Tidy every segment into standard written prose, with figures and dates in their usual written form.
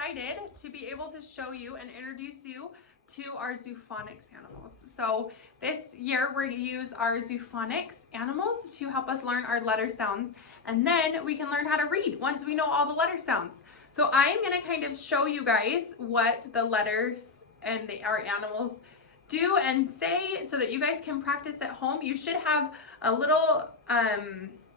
excited to be able to show you and introduce you to our Zoo Phonics animals. So this year we're going to use our Zoo Phonics animals to help us learn our letter sounds, and then we can learn how to read once we know all the letter sounds. So I'm going to kind of show you guys what the letters and our animals do and say so that you guys can practice at home. You should have a little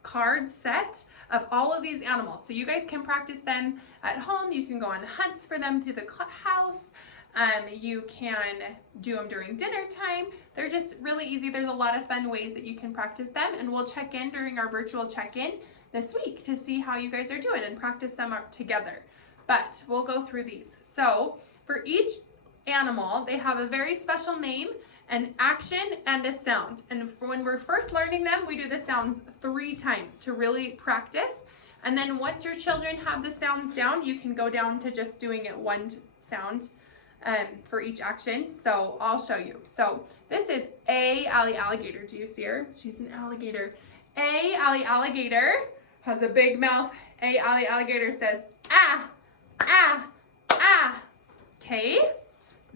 card set of all of these animals so you guys can practice them at home. You can go on hunts for them through the house. You can do them during dinner time. They're just really easy. There's a lot of fun ways that you can practice them, and we'll check in during our virtual check-in this week to see how you guys are doing and practice them up together. But we'll go through these. So for each animal, they have a very special name, an action, and a sound. And when we're first learning them, we do the sounds 3 times to really practice. And then once your children have the sounds down, you can go down to just doing it 1 sound for each action. So I'll show you. So this is A, Allie Alligator. Do you see her? She's an alligator. A, Allie Alligator has a big mouth. A, Allie Alligator says, ah, ah, ah. Okay.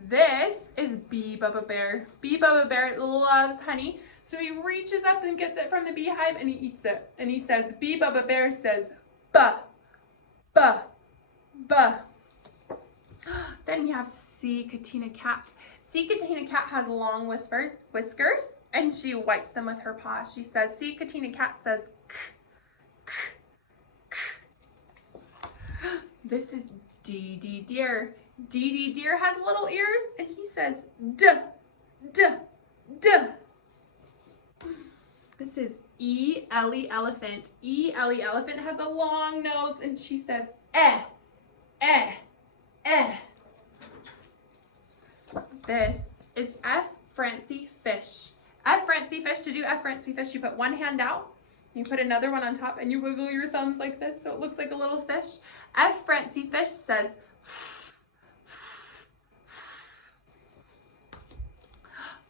This is B, Bubba Bear. B, Bubba Bear loves honey. So he reaches up and gets it from the beehive and he eats it. And he says, B, Bubba Bear says, ba, ba, ba. Then we have C, Katina Cat. C, Katina Cat has long whiskers, and she wipes them with her paw. She says, C, Katina Cat says, k, k, k. This is D, D, Deer. D, D, Deer has little ears, and he says, d, d, d. This is E, Ellie Elephant. E, Ellie Elephant has a long nose, and she says, eh, eh, eh. This is F, Francie Fish. F, Francie Fish. To do F, Francie Fish, you put one hand out, you put another one on top, and you wiggle your thumbs like this so it looks like a little fish. F, Francie Fish says,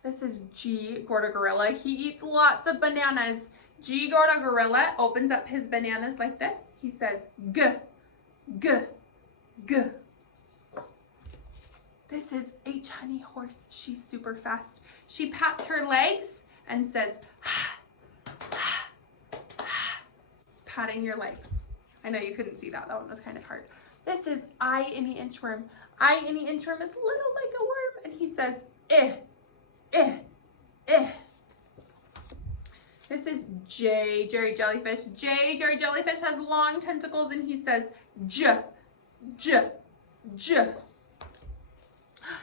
this is G, Gorda Gorilla. He eats lots of bananas. G, Gorda Gorilla opens up his bananas like this. He says, g, g, g. This is H, Honey Horse. She's super fast. She pats her legs and says, ha, ha, ha, patting your legs. I know you couldn't see that. That one was kind of hard. This is I, Any Inchworm. I, Any Inchworm is little like a worm, and he says, eh, eh, eh. This is J, Jerry Jellyfish. J, Jerry Jellyfish has long tentacles, and he says, j, j, j.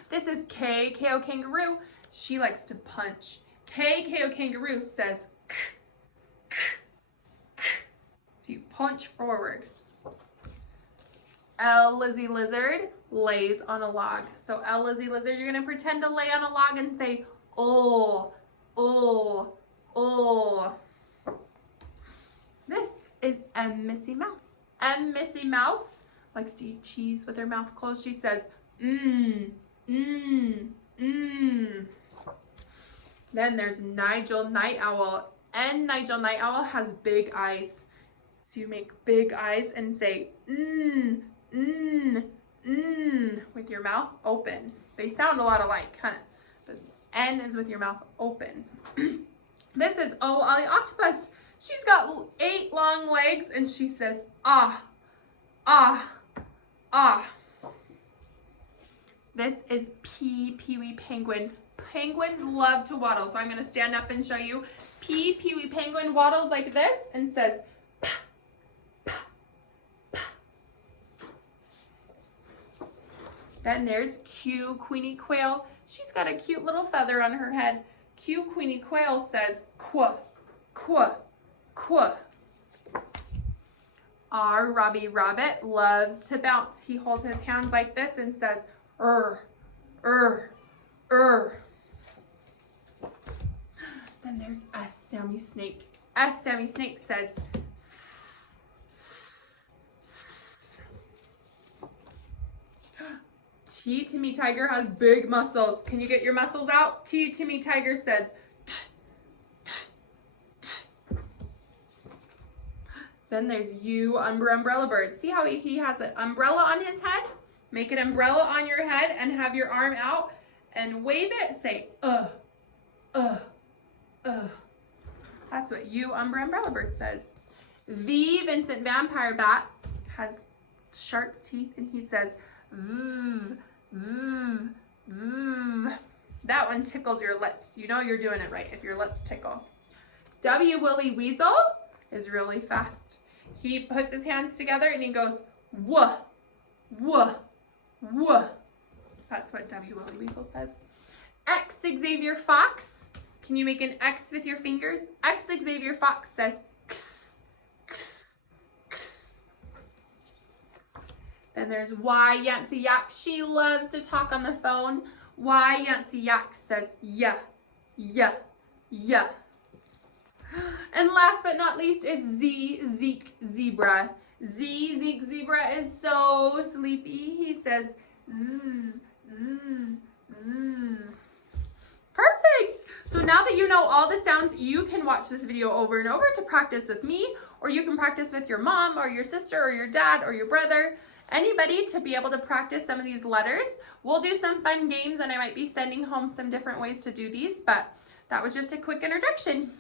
This is K, KO Kangaroo. She likes to punch. K, KO Kangaroo says, k, k, k. So you punch forward. L, Lizzie Lizard, lays on a log. So L, Lizzie Lizard, you're going to pretend to lay on a log and say, oh, oh, oh. This is M, Missy Mouse. M, Missy Mouse likes to eat cheese with her mouth closed. She says, mmm, mmm, mmm. Then there's Nigel Night Owl. N, Nigel Night Owl has big eyes. So you make big eyes and say, mmm, mmm, mmm, with your mouth open. They sound a lot alike, huh? But N is with your mouth open. This is O, Ollie Octopus. She's got 8 long legs, and she says, ah, ah, ah. This is P, Pee-wee Penguin. Penguins love to waddle, so I'm going to stand up and show you. P, Pee-wee Penguin waddles like this and says, pa, pa, pa. Then there's Q, Queenie Quail. She's got a cute little feather on her head. Q, Queenie Quail says, qua, qua, qua. R, Robbie Rabbit loves to bounce. He holds his hands like this and says, er. Then there's S, Sammy Snake. S, Sammy Snake says, s, s, s. T, Timmy Tiger has big muscles. Can you get your muscles out? T, Timmy Tiger says, t, t, t. Then there's U, Umbrella Bird. See how he has an umbrella on his head? Make an umbrella on your head and have your arm out and wave it. Say, That's what U, umbrella bird says. V, Vincent Vampire Bat, has sharp teeth and he says, V, V, V. That one tickles your lips. You know you're doing it right if your lips tickle. W, Willie Weasel, is really fast. He puts his hands together and he goes, wuh, wuh, wuh. That's what W, Willie Weasel says. X, Xavier Fox. Can you make an X with your fingers? X, Xavier Fox says, x, x, x. Then there's Y, Yancy Yak. She loves to talk on the phone. Y, Yancy Yak says, yeah, yeah, yeah. And last but not least is Z, Zeke Zebra. Z, Zeke Zebra is so sleepy. He says, zzz, zzz, zzz. Perfect. So now that you know all the sounds, you can watch this video over and over to practice with me, or you can practice with your mom or your sister or your dad or your brother, anybody, to be able to practice some of these letters. We'll do some fun games and I might be sending home some different ways to do these, but that was just a quick introduction.